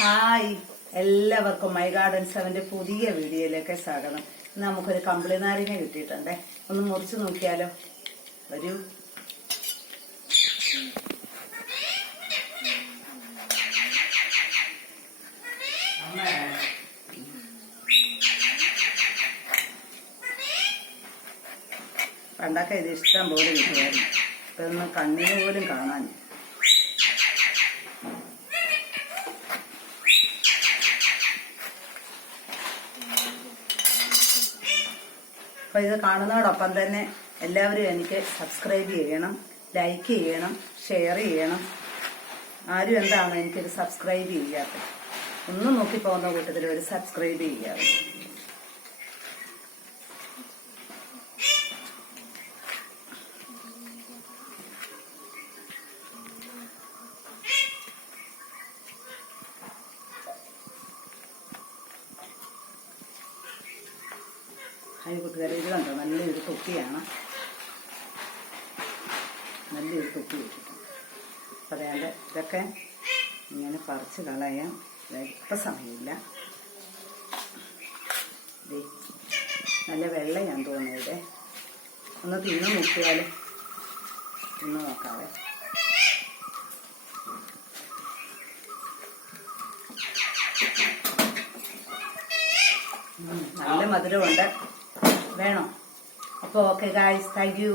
Hi, എല്ലാവർക്കും my garden 7ന്റെ പുതിയ വീഡിയോയിലേക്ക് സ്വാഗതം. ഇന്ന് നമുക്കൊരു കമ്പിളി നാരങ്ങ കിട്ടിയിട്ടുണ്ടേ. ഒന്ന് മുറിച്ച് നോക്കിയാലോ? വരൂ. പണ്ടൊക്കെ ഇത് ഇഷ്ടം പോലെ കിട്ടുമായിരുന്നു. ഇപ്പൊ ഒന്ന് കണ്ണിന് പോലും കാണാൻ. അപ്പോൾ ഇത് കാണുന്നതോടൊപ്പം തന്നെ എല്ലാവരും എനിക്ക് സബ്സ്ക്രൈബ് ചെയ്യണം, ലൈക്ക് ചെയ്യണം, ഷെയർ ചെയ്യണം. ആരും എന്താണ് എനിക്കൊരു സബ്സ്ക്രൈബ് ചെയ്യാത്തത്? ഒന്നും നോക്കിപ്പോകുന്ന കൂട്ടത്തിൽ ഒരു സബ്സ്ക്രൈബ് ചെയ്യാറ്. അതിന് കൂട്ടുകാരെ ഇത് കണ്ടോ, നല്ലൊരു തൊപ്പിയാണ്. നല്ലൊരു തൊപ്പി വെച്ചിട്ടുണ്ട്. അപ്പം അതായത് ഇതൊക്കെ ഇങ്ങനെ പറിച്ച് കളയാം. ഇപ്പം സമയമില്ല. നല്ല വെള്ളയാന്ന് തോന്നുന്നത്. ഒന്ന് തിന്ന് നോക്കിയാൽ തിന്ന് നോക്കാവേ. നല്ല മധുരമുണ്ട്. വേണോ? അപ്പോൾ ഓക്കെ ഗായ്സ്, താങ്ക് യു.